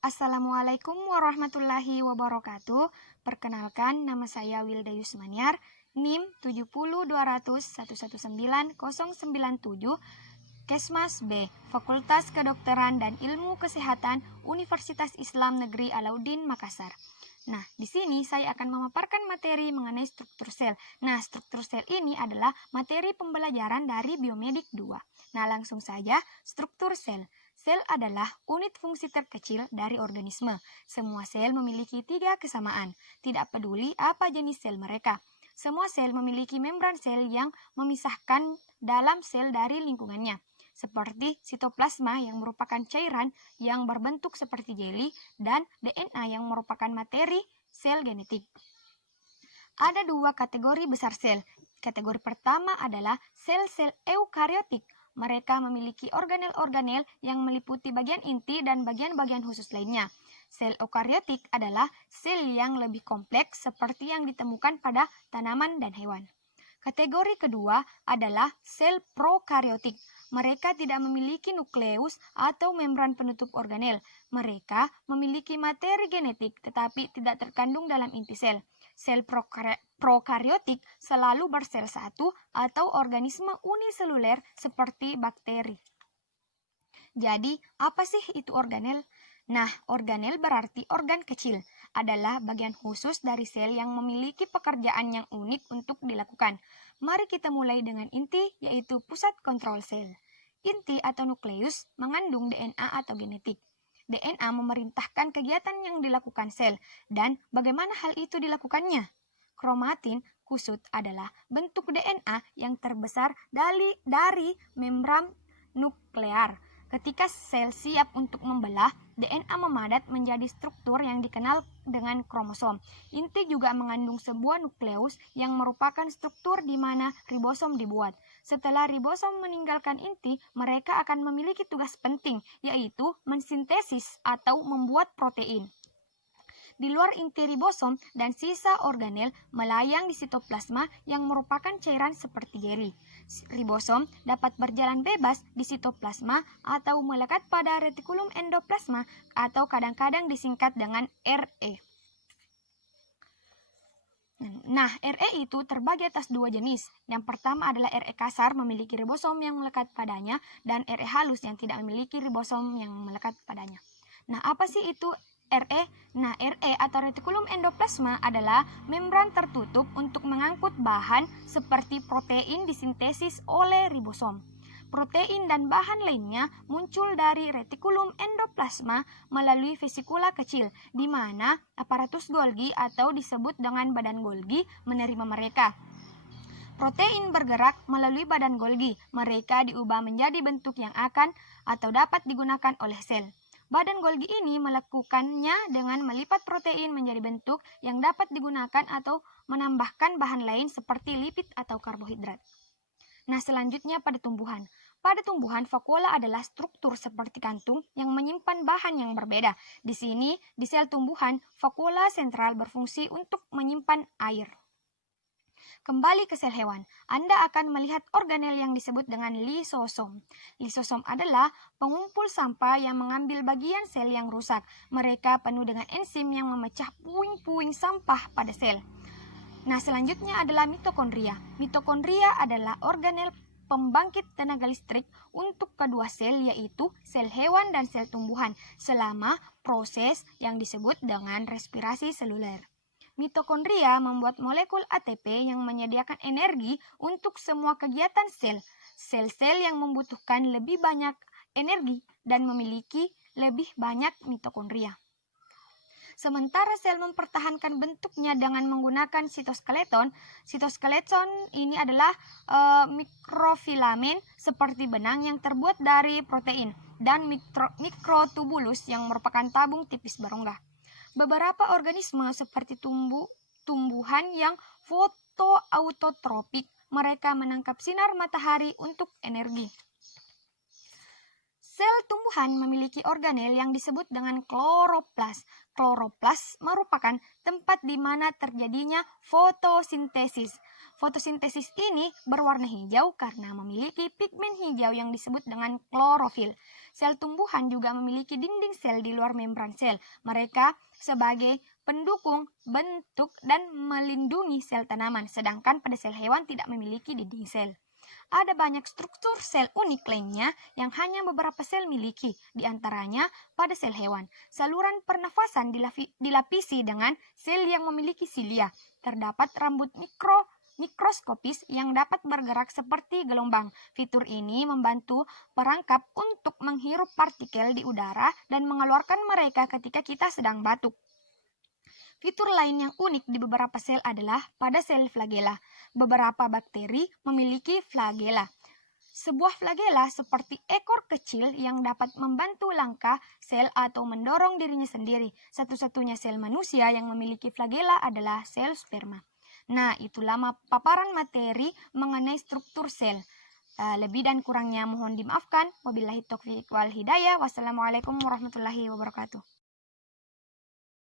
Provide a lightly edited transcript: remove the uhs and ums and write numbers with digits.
Assalamualaikum warahmatullahi wabarakatuh. Perkenalkan, nama saya Wilda Yusmaniar, NIM 70200119097, Kesmas B, Fakultas Kedokteran dan Ilmu Kesehatan Universitas Islam Negeri Alauddin Makassar. Nah, di sini saya akan memaparkan materi mengenai struktur sel. Nah, struktur sel ini adalah materi pembelajaran dari Biomedik 2. Nah, langsung saja, struktur sel. Sel adalah unit fungsi terkecil dari organisme. Semua sel memiliki 3 kesamaan, tidak peduli apa jenis sel mereka. Semua sel memiliki membran sel yang memisahkan dalam sel dari lingkungannya, seperti sitoplasma yang merupakan cairan yang berbentuk seperti jeli dan DNA yang merupakan materi sel genetik. Ada 2 kategori besar sel. Kategori pertama adalah sel-sel eukariotik. Mereka memiliki organel-organel yang meliputi bagian inti dan bagian-bagian khusus lainnya. Sel eukariotik adalah sel yang lebih kompleks seperti yang ditemukan pada tanaman dan hewan. Kategori kedua adalah sel prokariotik. Mereka tidak memiliki nukleus atau membran penutup organel. Mereka memiliki materi genetik tetapi tidak terkandung dalam inti sel. Sel prokariotik selalu bersel satu atau organisme uniseluler seperti bakteri. Jadi, apa sih itu organel? Nah, organel berarti organ kecil, adalah bagian khusus dari sel yang memiliki pekerjaan yang unik untuk dilakukan. Mari kita mulai dengan inti, yaitu pusat kontrol sel. Inti atau nukleus mengandung DNA atau genetik. DNA memerintahkan kegiatan yang dilakukan sel, dan bagaimana hal itu dilakukannya? Kromatin kusut adalah bentuk DNA yang terbesar dari membran nuklear. Ketika sel siap untuk membelah, DNA memadat menjadi struktur yang dikenal dengan kromosom. Inti juga mengandung sebuah nukleus yang merupakan struktur di mana ribosom dibuat. Setelah ribosom meninggalkan inti, mereka akan memiliki tugas penting, yaitu mensintesis atau membuat protein. Di luar inti ribosom dan sisa organel melayang di sitoplasma yang merupakan cairan seperti jeli. Ribosom dapat berjalan bebas di sitoplasma atau melekat pada retikulum endoplasma atau kadang-kadang disingkat dengan RE. Nah, RE itu terbagi atas 2 jenis. Yang pertama adalah RE kasar memiliki ribosom yang melekat padanya dan RE halus yang tidak memiliki ribosom yang melekat padanya. Nah, apa sih itu RE? Nah, RE atau retikulum endoplasma adalah membran tertutup untuk mengangkut bahan seperti protein disintesis oleh ribosom. Protein dan bahan lainnya muncul dari retikulum endoplasma melalui vesikula kecil, di mana aparatus Golgi atau disebut dengan badan Golgi menerima mereka. Protein bergerak melalui badan Golgi. Mereka diubah menjadi bentuk yang akan atau dapat digunakan oleh sel. Badan Golgi ini melakukannya dengan melipat protein menjadi bentuk yang dapat digunakan atau menambahkan bahan lain seperti lipid atau karbohidrat. Nah, selanjutnya pada tumbuhan. Pada tumbuhan, vakuola adalah struktur seperti kantung yang menyimpan bahan yang berbeda. Di sini, di sel tumbuhan, vakuola sentral berfungsi untuk menyimpan air. Kembali ke sel hewan, Anda akan melihat organel yang disebut dengan lisosom. Lisosom adalah pengumpul sampah yang mengambil bagian sel yang rusak. Mereka penuh dengan enzim yang memecah puing-puing sampah pada sel. Nah, selanjutnya adalah mitokondria. Mitokondria adalah organel pembangkit tenaga listrik untuk kedua sel, yaitu sel hewan dan sel tumbuhan, selama proses yang disebut dengan respirasi seluler. Mitokondria membuat molekul ATP yang menyediakan energi untuk semua kegiatan sel. Sel-sel yang membutuhkan lebih banyak energi dan memiliki lebih banyak mitokondria. Sementara sel mempertahankan bentuknya dengan menggunakan sitoskeleton. Sitoskeleton ini adalah mikrofilamen seperti benang yang terbuat dari protein dan mikrotubulus yang merupakan tabung tipis berongga. Beberapa organisme seperti tumbuhan yang fotoautotropik, mereka menangkap sinar matahari untuk energi. Sel tumbuhan memiliki organel yang disebut dengan kloroplas. Kloroplas merupakan tempat di mana terjadinya fotosintesis. Fotosintesis ini berwarna hijau karena memiliki pigmen hijau yang disebut dengan klorofil. Sel tumbuhan juga memiliki dinding sel di luar membran sel. Mereka sebagai pendukung, bentuk, dan melindungi sel tanaman, sedangkan pada sel hewan tidak memiliki dinding sel. Ada banyak struktur sel unik lainnya yang hanya beberapa sel miliki, di antaranya pada sel hewan. Saluran pernafasan dilapisi dengan sel yang memiliki silia. Terdapat rambut mikroskopis yang dapat bergerak seperti gelombang. Fitur ini membantu perangkap untuk menghirup partikel di udara dan mengeluarkan mereka ketika kita sedang batuk. Fitur lain yang unik di beberapa sel adalah pada sel flagela. Beberapa bakteri memiliki flagela. Sebuah flagela seperti ekor kecil yang dapat membantu langkah sel atau mendorong dirinya sendiri. Satu-satunya sel manusia yang memiliki flagela adalah sel sperma. Nah, itulah paparan materi mengenai struktur sel. Lebih dan kurangnya mohon dimaafkan. Wabillahi taufiq wal hidayah. Wassalamualaikum warahmatullahi wabarakatuh.